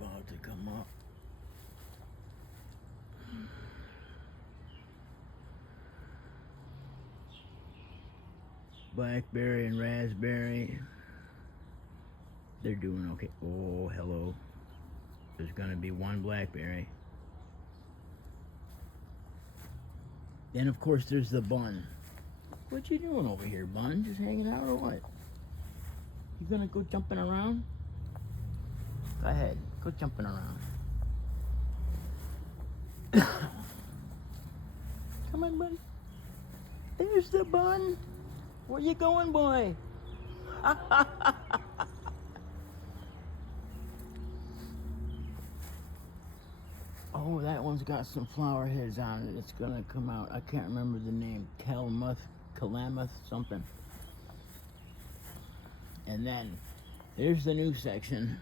about to come up. Blackberry and raspberry. They're doing okay. Oh, hello. There's gonna be one blackberry. Then of course there's the bun. What you doing over here, bun? Just hanging out or what? You gonna go jumping around? Go ahead, go jumping around. Come on, bun. There's the bun. Where you going, boy? Oh, that one's got some flower heads on it. It's gonna come out. I can't remember the name. Calamuth, something. And then there's the new section.